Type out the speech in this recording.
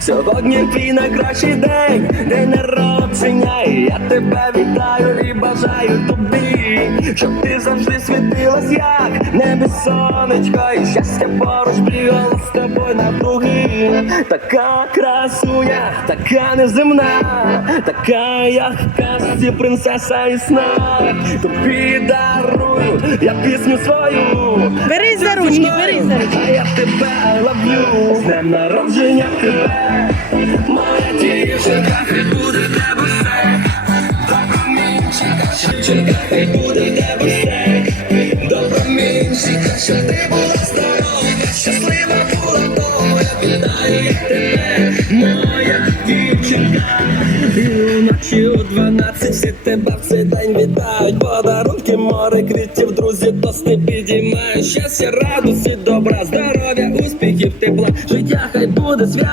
Сьогодні твій найкращий день, день я тебе вітаю і бажаю тобі, щоб ти завжди світилась, як небі сонечко, і щастя поруч бігало з тобою на круги. Така красуня, така неземна, така як в казці принцеса і сна. Тобі дарую я пісню свою. Берись за ручки, берись за ручки. А я тебе ловлю з днем народження тебе, моя дівчинка, хай буде дівчинка, хай щоб ти була здорова, щаслива була дома, я тебе, моя дівчинка. Уночі у 12 всі тебе день вітають. Подарунки, море квітів, друзі, тости підіймають. Щастя, радості, добра, здоров'я, успіхів, тепла, життя хай буде свято.